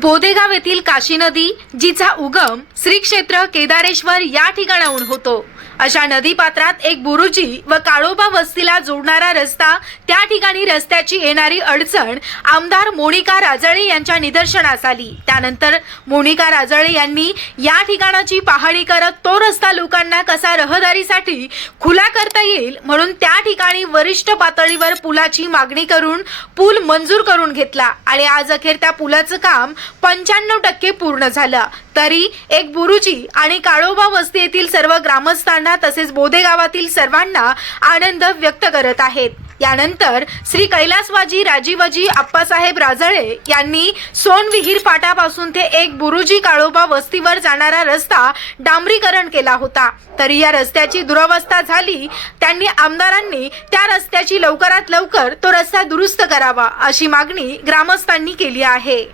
बोदेगाव येथील काशी नदी जिचा उगम श्री क्षेत्र केदारेश्वर या ठिकाणाहून होतो. अशा नदीपात्रात एक बुरुजी व काळोबा वस्तीला जोडणारा रस्ता त्या ठिकाणी रस्त्याची येणारी अडचण आमदार मोनिका राजळे यांच्या निदर्शनास आली. त्यानंतर मोनिका राजळे यांनी या ठिकाणाची पाहणी करत तो रस्ता लोकांना कसा रहदारीसाठी खुला करता येईल म्हणून त्या ठिकाणी वरिष्ठ पातळीवर पुलाची मागणी करून पूल मंजूर करून घेतला आणि आज अखेर त्या पुलाचं काम पंच्याण्णव टक्के पूर्ण झालं. तरी एक बुरुजी आणि काळोबा वस्ती येथील सर्व ग्रामस्थांना तसेच बोधे गावातील सर्वांना आनंद व्यक्त करत आहेत. यानंतर श्री कैलासवाजी राजीवजी आप्पासाहेब राजळे यांनी सोनविहीर फाटापासून ते एक बुरुजी काळोबा वस्तीवर जाणारा रस्ता डांबरीकरण केला होता. तरी या रस्त्याची दुरवस्था झाली. त्यांनी आमदारांनी त्या रस्त्याची लवकरात लवकर तो रस्ता दुरुस्त करावा अशी मागणी ग्रामस्थांनी केली आहे.